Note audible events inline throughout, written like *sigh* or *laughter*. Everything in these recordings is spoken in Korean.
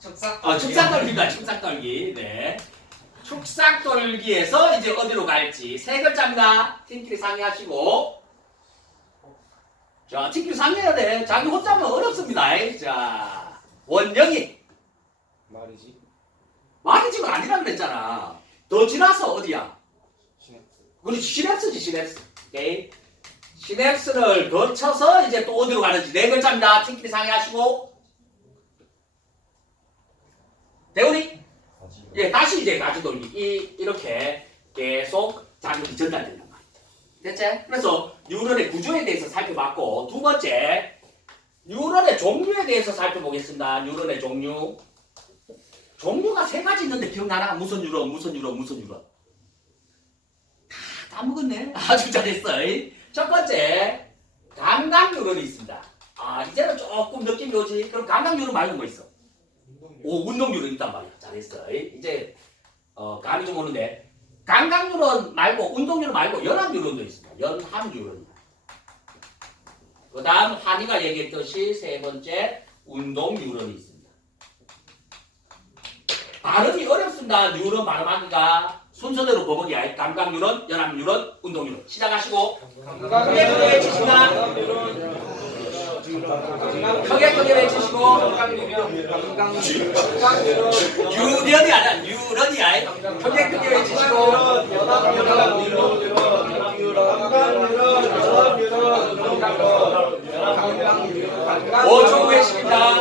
축삭. 어, 축삭돌기가 축삭돌기. 네. 축삭 돌기에서 이제 어디로 갈지 세 글자입니다. 팀끼리 상의하시고. 자, 팀끼리 상의해야 돼. 자기 혼자 하면 어렵습니다. 자, 원영이. 말이지. 많이 지금 아니라 그랬잖아. 더 지나서 어디야? 시냅스. 우리 시냅스지 시냅스. 오케이. 시냅스를 거쳐서 이제 또 어디로 가는지 네 글자입니다. 팀끼리 상의하시고. 다시. 예, 다시 이제 가지 돌기. 이, 이렇게 계속 자극이 전달된단 말이야. 됐지? 그래서 뉴런의 구조에 대해서 살펴봤고, 두 번째, 뉴런의 종류에 대해서 살펴보겠습니다. 뉴런의 종류. 종류가 세 가지 있는데 기억나나? 무슨 뉴런, 무슨 뉴런, 무슨 뉴런. 다 까먹었네. *laughs* 아주 잘했어. 이. 첫 번째, 감각 뉴런이 있습니다. 아, 이제는 조금 느낌이 오지. 그럼 감각 뉴런 말고 뭐 있어? 오, 운동률은 있단 말이야. 잘했어. 이제 어, 감이 좀 오는데 감각률은 말고 운동률은 말고 연합률은도 있습니다. 연합률은. 그 다음 한이가 얘기했듯이 세 번째 운동률은 있습니다. 발음이 어렵습니다. 뉴런 발음하기가 순서대로 버벅이야. 감각률은, 연합률은, 운동률은. 시작하시고 크게 크게 외치시나 크게 크게 외치시고. 유련이 아니야 유런이야 크게 크게 외치시고. 오초 후에 십니다.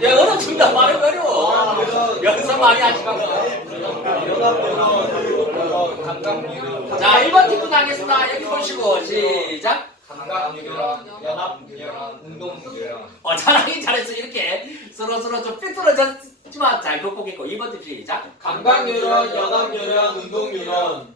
예 어렵습니다 말은 어려워 연습 많이 하시고. 자 1번 팀부터 하겠습니다. 여기 보시고 시작 운동유연. 어 잘하긴 잘했어. 이렇게 서로 서로 좀 삐뚤어졌지만 잘 극복했고 2번 팀 시작. 감각유연, 연합유연, 운동유연.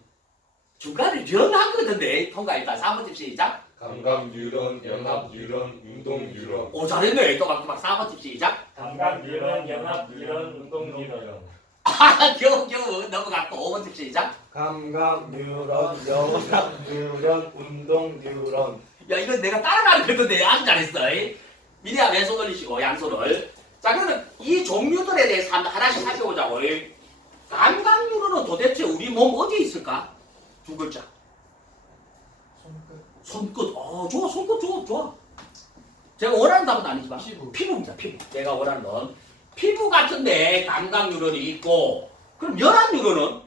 중간에 연한 거던데 통과 일단 3번 팀 시작. 감각 뉴런, 연합 뉴런, 운동 뉴런. 오 잘했네. 또박또박 4번 팀 시작. 감각 유런, 연합 유런, 운동 유런. 아 *laughs* 겨우 겨우 넘어갔고 5번 팀 시작. 감각 뉴런 영합 뉴런 운동 뉴런 야 이건 내가 따라가는 거던데 아주 잘했어 이. 미리야 왼손 올리시고 양손을 자 그러면 이 종류들에 대해서 한- 하나씩 살펴보자고 이. 감각류로는 도대체 우리 몸 어디에 있을까? 두 글자 손끝 어 좋아 손끝 좋아 좋아 제가 원하는 답은 아니지만 피부. 피부입니다 피부 내가 원하는 건 피부 같은데 감각 뉴런이 있고 그럼 연합 뉴런은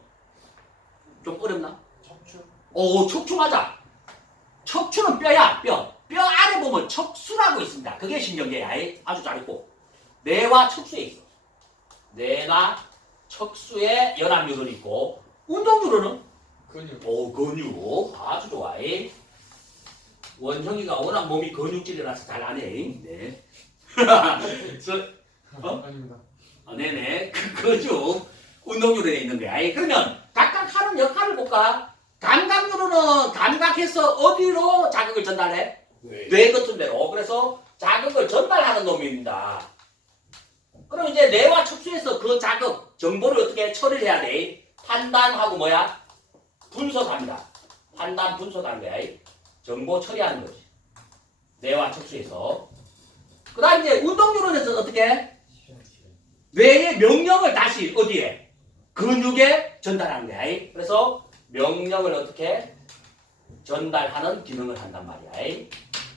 좀 어렵나? 척추. 오 척추 맞아 척추는 뼈야 뼈 뼈 안에 보면 척수라고 있습니다 그게 신경계야 아주 잘했고 뇌와 척수에 있어 뇌나 척수에 연합 뉴런이 있고 운동 뉴런은 근육. 오 근육 아주 좋아 이. 원형이가 워낙 몸이 근육질이라서 잘 안 해 네. *laughs* 그래서 어? 아닙니다. 아, 네네. 그, 그죠. 운동률에 있는 거야. 그러면 각각 하는 역할을 볼까? 감각률은 감각해서 어디로 자극을 전달해? 네. 뇌 같은 데로. 그래서 자극을 전달하는 놈입니다. 그럼 이제 뇌와 척수에서 그 자극, 정보를 어떻게 처리를 해야 돼? 판단하고 뭐야? 분석합니다. 판단, 분석하는 거야. 이. 정보 처리하는 거지. 뇌와 척수에서. 그 다음 이제 운동률원에서 어떻게 해? 뇌의 명령을 다시 어디에? 근육에 전달하는 거야. 이. 그래서 명령을 어떻게 전달하는 기능을 한단 말이야. 이.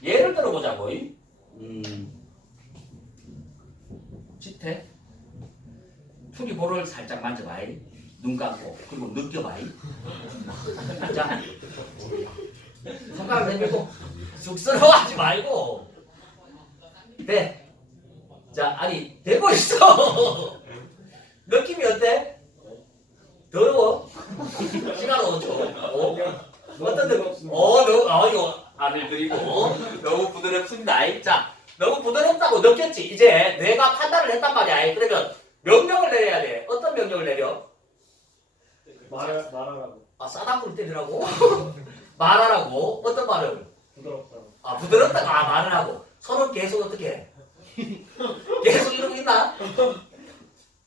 예를 들어 보자고. 이. 음. 지태. 투리볼을 살짝 만져봐. 이. 눈 감고 그리고 느껴봐. 이. 자. 손가락 내밀고 쑥스러워하지 말고. 네. 자, 아니 되고 있어. *laughs* 느낌이 어때? 더러워? 시간 5초. 어? 어떤 느낌? 어, 너무, 어, 이거 아들 드리고 너무 부드럽습니다. 자, 너무 부드럽다고 느꼈지? 이제 내가 판단을 했단 말이야. 그러면 명령을 내려야 돼. 어떤 명령을 내려? 말 말하라고 아, 싸다구를 때리라고? *laughs* 말하라고? 어떤 말을? 부드럽다고 아, 부드럽다고? 아, 말을 하고. 손은 계속 어떻게 해? *laughs* 계속 이러고 있나?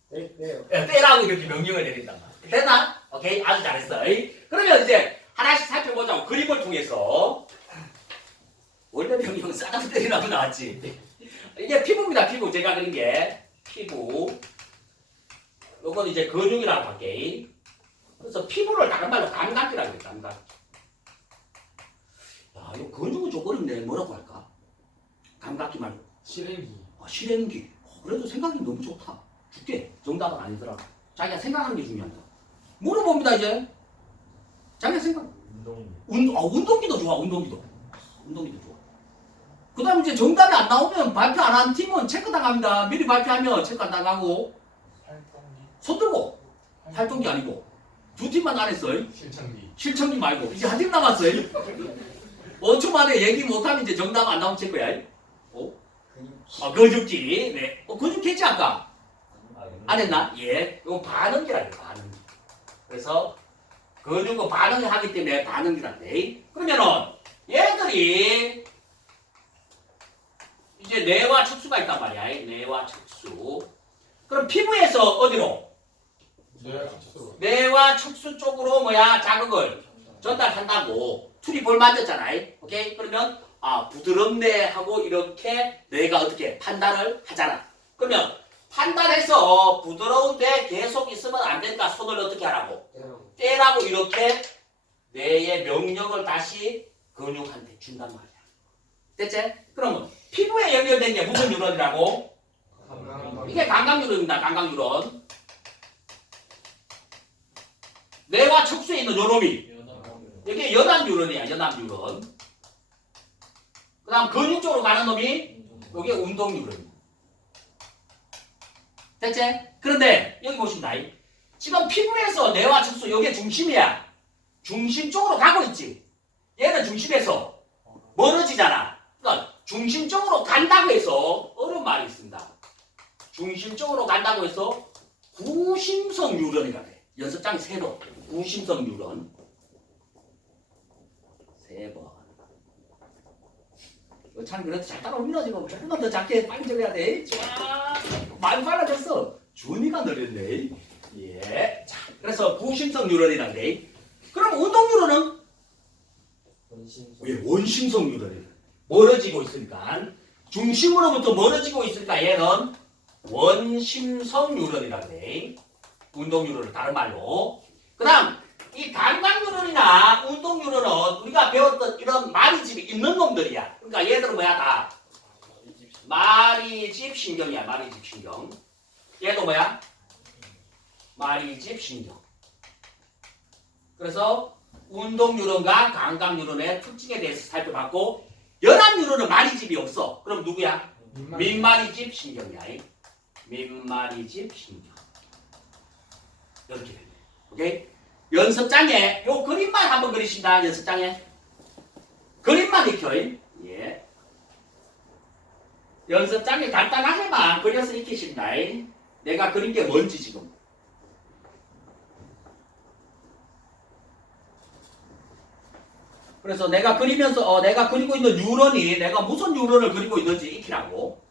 네 네요 예, 빼라고 이렇게 명령을 내린단 말이야. 됐나? 오케이, 아주 잘했어. 이. 그러면 이제 하나씩 살펴보자고 그림을 통해서 원래 명령은 싸다구 때리라고 나왔지. 이게 피부입니다. 피부 제가 그린 게 피부. 요건 이제 근육이라고 할게. 그래서 피부를 다른 말로 감각이라고 해요. 감각. 야, 이 근육은 좀 어렵네. 뭐라고 할까? 감각기 말고. 실행기. 아, 실행기. 어, 그래도 생각이 너무 좋다. 줄게. 정답은 아니더라고. 자기가 생각하는 게 중요하다. 물어봅니다 이제. 자기가 생각. 운동. 운, 아, 운동기도 좋아. 운동기도. 운동기도 좋아. 그 다음 이제 정답이 안 나오면 발표 안 한 팀은 체크 당합니다. 미리 발표하면 체크 안 당하고. 손 들고. 활동기 아니고. 두 팀만 안 했어요. 실천기. 실천기 말고. 이제 한 팀 남았어요. *laughs* 5초 만에 얘기 못하면 이제 정답 안 나오면 체크야. 어? 아, 거죽기. 네. 어, 거죽했지, 아까? 안 했나? 예. 이거 반응기라 반응기. 그래서, 근육은 반응을 하기 때문에 반응기란데. 그러면은, 얘들이, 이제 뇌와 척수가 있단 말이야. 뇌와 척수. 그럼 피부에서 어디로? 네. 척수. 뇌와 척수 쪽으로 뭐야? 자극을 전달한다고. 둘이 볼 맞았잖아. 오케이? 그러면, 아, 부드럽네 하고 이렇게 뇌가 어떻게 판단을 하잖아. 그러면, 판단해서 부드러운데 계속 있으면 안 되니까 손을 어떻게 하라고? 떼라고 이렇게 뇌의 명령을 다시 근육한테 준단 말이야. 됐지? 그러면 피부에 연결된 게 무슨 뉴런이라고? 이게 감각 뉴런입니다. 감각 뉴런. 뇌와 척수에 있는 요놈이 이게 연합 뉴런이야. 연합 뉴런. 그다음 근육 쪽으로 가는 놈이 이게 운동 뉴런이야. 됐지? 그런데 여기 보십니다. 지금 피부에서 뇌와 척수 여기에 중심이야. 중심 쪽으로 가고 있지. 얘는 중심에서 멀어지잖아. 그러니까 중심 쪽으로 간다고 해서 어려운 말이 있습니다. 중심 쪽으로 간다고 해서 구심성 뉴런이라 돼. 연습장이 세 번. 구심성 뉴런. 세 번. 이거 참 그래도 잘 따라옵니다 지금. 조금만 더 작게 빨리 적어야 돼. 자, 많이 빨라졌어. 준이가 느렸네. 예. 자, 그래서 구심성 뉴런이란데. 그럼 운동 뉴런은 왜 원심성 뉴런이 멀어지고 있으니까 중심으로부터 멀어지고 있으니까 얘는 원심성 뉴런이란데. 운동 뉴런을 다른 말로. 그 다음 이 감각 뉴런이나 운동 뉴런은 우리가 배웠던 이런 마리집이 있는 놈들이야. 그러니까 얘들은 뭐야 다 마리집 신경이야. 마리집 신경. 얘도 뭐야? 마리집 신경. 그래서 운동 뉴런과 감각 뉴런의 특징에 대해서 살펴봤고 연합 뉴런은 마리집이 없어. 그럼 누구야? 민마리집 신경이야. 민마리집 신경. 이렇게 됩니다. 오케이? 연습장에 요 그림만 한번 그리신다. 연습장에 그림만 익혀. 예. 연습장에 간단하게만 그려서 익히신다. 내가 그린 게 뭔지 지금. 그래서 내가 그리면서 어, 내가 그리고 있는 뉴런이 내가 무슨 뉴런을 그리고 있는지 익히라고.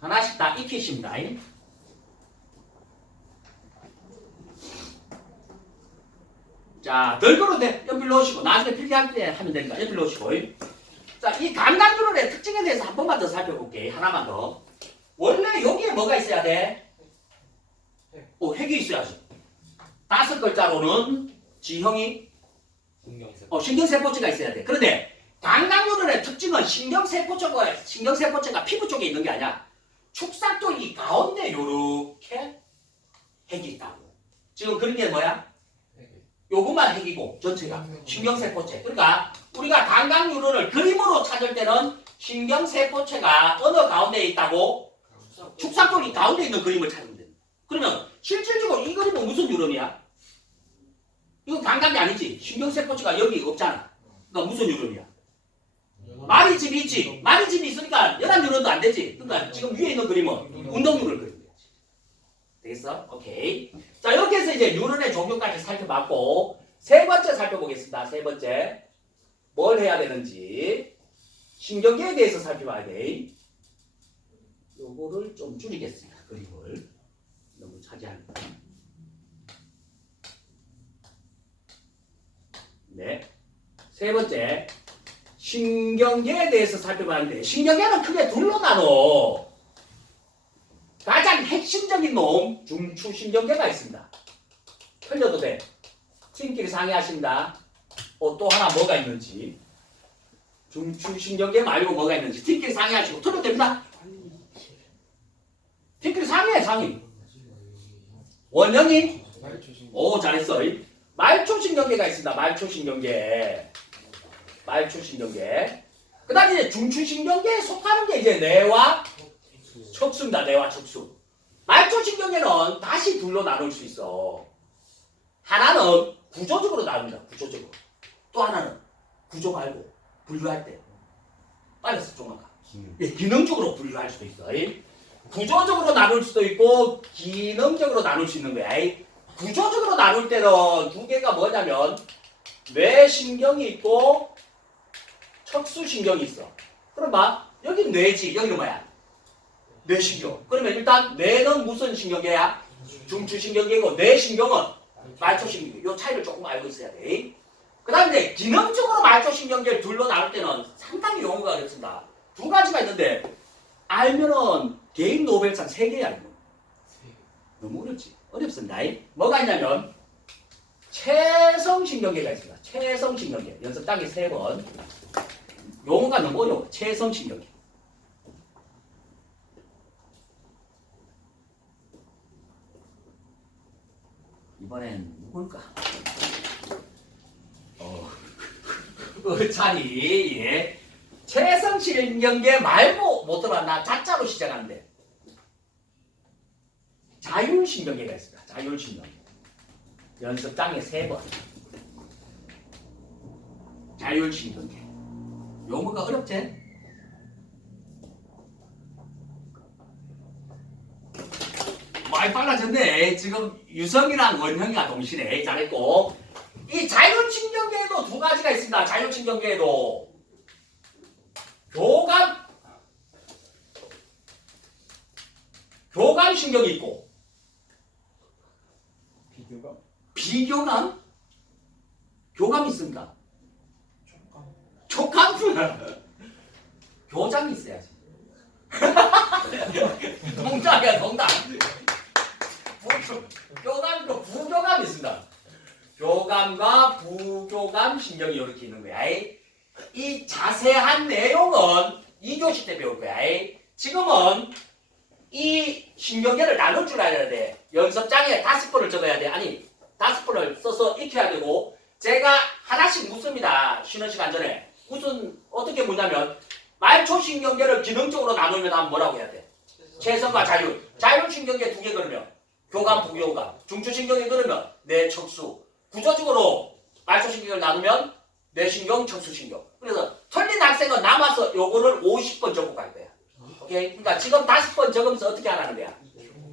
하나씩 다 익히십니다. 자, 덜그로 돼. 연필 넣으시고 나중에 필기할 때 하면 되니까 연필 넣으시고. 자, 이 뉴런의 특징에 대해서 한 번만 더 살펴볼게. 하나만 더. 원래 여기에 뭐가 있어야 돼? 어, 핵이 있어야지. 다섯 글자로는 지형이 어, 신경세포체가 있어야 돼. 그런데 뉴런의 특징은 신경세포체가 신경세포체가 피부 쪽에 있는 게 아니야. 축사 쪽이 가운데 요렇게 핵이 있다고. 지금 그런 게 뭐야? 요것만 핵이고 전체가 신경세포체. 그러니까 우리가 뉴런을 그림으로 찾을 때는 신경세포체가 어느 가운데에 있다고 축사 쪽이 가운데 있는 그림을 찾으면 됩니다. 그러면 실질적으로 이 그림은 무슨 뉴런이야? 이거 감각이 아니지. 신경세포체가 여기 없잖아. 그러니까 무슨 뉴런이야? 말이 집이 있지. 말이 집이 있으니까 연합 뉴런도 안 되지. 그러니까 지금 위에 있는 그림은 운동 뉴런을 그리면 되겠어? 오케이. 자 이렇게 해서 이제 뉴런의 종류까지 살펴봤고 세 번째 살펴보겠습니다. 세 번째 뭘 해야 되는지 신경계에 대해서 살펴봐야 돼. 요거를 좀 줄이겠습니다. 그림을 너무 차 하지 않는다. 네. 세 번째, 신경계에 대해서 살펴봤는데, 신경계는 크게 둘로 나눠. 가장 핵심적인 놈, 중추신경계가 있습니다. 틀려도 돼. 팀끼리 상의하신다. 어, 또 하나 뭐가 있는지. 중추신경계 말고 뭐가 있는지 팀끼리 상의하시고 틀려도 됩니다. 팀끼리 상의해, 상의. 원영이? 오, 잘했어. 말초신경계가 있습니다. 말초신경계. 말초신경계. 그 다음에 중추신경계에 속하는 게 이제 뇌와 척수입니다. 뇌와 척수. 말초신경계는 다시 둘로 나눌 수 있어. 하나는 구조적으로 나눕니다. 구조적으로. 또 하나는 구조 말고 분류할 때. 빨렸어, 종아가. 예, 기능적으로 분류할 수도 있어. 이. 구조적으로 나눌 수도 있고 기능적으로 나눌 수 있는 거야. 이. 구조적으로 나눌 때는 두 개가 뭐냐면 뇌신경이 있고 척수신경이 있어. 그럼 봐. 여기 뇌지. 여기는 뭐야? 뇌신경. 그러면 일단 뇌는 무슨 신경계야? 중추신경계고 뇌신경은 말초신경계. 요 차이를 조금 알고 있어야 돼. 그 다음에 기능적으로 말초신경계를 둘로 나눌 때는 상당히 용어가 어렵습니다. 두 가지가 있는데 알면은 개인 노벨상 세 개야 이거. 너무 어렵지. 어렵습니다. 이. 뭐가 있냐면 체성신경계가 있습니다. 체성신경계. 연습 단계 세 번. 용어가 너무 어려워. 체성신경계. 이번엔 누굴까? 어, 의찬이 예. 체성신경계 말고 못 들어봤나? 자자로 시작하는데 자율신경계가 있습니다. 자율신경계. 연습장에 세 번. 자율신경계. 용어가 어렵지? 많이 빨라졌네. 지금 유성이랑 원형이가 동시에 잘했고 이 자율신경계에도 두 가지가 있습니다. 자율신경계에도 교감 교감신경이 있고 비교가 비교감 교감이 있습니다. 촉감 *laughs* 교장이 있어야지. *laughs* 동작이야 동작. 부- 교감도 부교감이 있습니다. 교감과 부교감 신경이 이렇게 있는 거야. 이 자세한 내용은 2교시 때 배울 거야. 지금은 이 신경계를 나눌 줄 알아야 돼. 연습장에 다섯 번을 적어야 돼. 아니, 다섯 번을 써서 익혀야 되고, 제가 하나씩 묻습니다. 쉬는 시간 전에. 무슨, 어떻게 묻냐면, 말초 신경계를 기능적으로 나누면 뭐라고 해야 돼? 최선과 자율. 자율 신경계 두 개 그러면, 교감, 부교감. 중추신경계 그러면, 내 척수. 구조적으로 말초신경을 나누면, 뇌신경, 척수신경. 그래서 틀린 학생은 남아서 요거를 50번 적고 갈 거야. 오케이? 그러니까 지금 다섯 번 적으면서 어떻게 하라는 거야?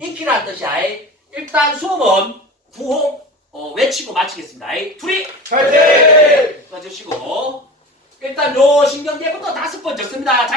익히라는 뜻이야. 일단 수업은 구호 어, 외치고 마치겠습니다. 둘이 파이팅! 꺼주시고 일단 요 신경계부터 다섯 번 적습니다. 자,